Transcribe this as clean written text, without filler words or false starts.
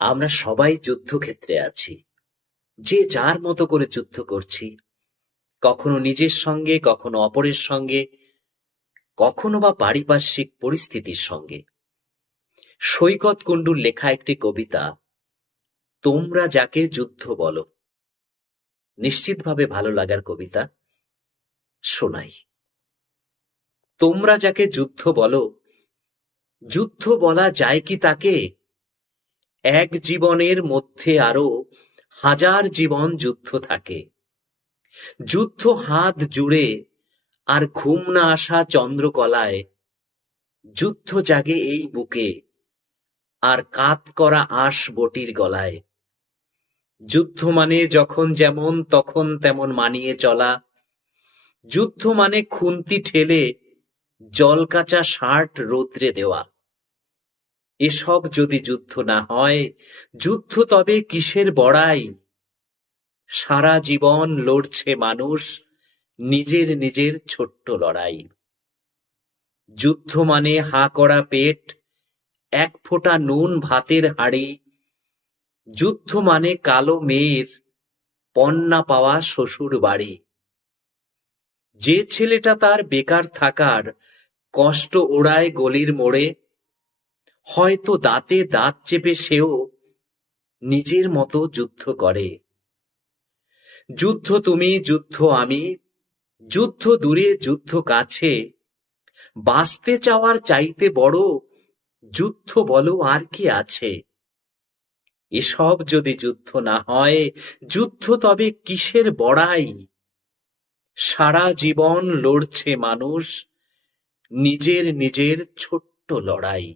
আমরা সবাই যুদ্ধক্ষেত্রে আছি, যে যার মতো করে যুদ্ধ করছি, কখনো নিজের সঙ্গে, কখনো অপরের সঙ্গে, কখনো বা পারিপার্শ্বিক পরিস্থিতির সঙ্গে। সৈকত কুণ্ডুর লেখা একটি কবিতা, তোমরা যাকে যুদ্ধ বলো, নিশ্চিতভাবে ভালো লাগার কবিতা। শোনাই। তোমরা যাকে যুদ্ধ বলো, যুদ্ধ বলা যায় কি তাকে? এক জীবনের মধ্যে আরো হাজার জীবন যুদ্ধ থাকে। যুদ্ধ হাত জুড়ে আর ঘুম না আসা চন্দ্রকলায়, যুদ্ধ জাগে এই বুকে আর কাত করা আশ বটির গলায়। যুদ্ধ মানে যখন যেমন তখন তেমন মানিয়ে চলা, যুদ্ধ মানে খুন্তি ঠেলে জল কাঁচা শার্ট রৌদ্রে দেওয়া। এসব যদি যুদ্ধ না হয়, যুদ্ধ তবে কিসের বড়াই? সারা জীবন লড়ছে মানুষ নিজের নিজের ছোট্ট লড়াই। যুদ্ধ মানে হা করা পেট, এক ফোঁটা নুন ভাতের হাঁড়ি। যুদ্ধ মানে কালো মেয়ের পণ পাওয়া শ্বশুর বাড়ি। যে ছেলেটা তার বেকার থাকার কষ্ট ওড়ায় গলির মোড়ে, হয়তো দাঁতে দাঁত চেপে সেও নিজের মতো যুদ্ধ করে। যুদ্ধ তুমি, যুদ্ধ আমি, যুদ্ধ দূরে, যুদ্ধ কাছে। বাঁচতে চাওয়ার চাইতে বড় যুদ্ধ বলো আর কি আছে? এসব যদি যুদ্ধ না হয়, যুদ্ধ তবে কিসের বড়াই? সারা জীবন লড়ছে মানুষ নিজের নিজের ছোট্ট লড়াই।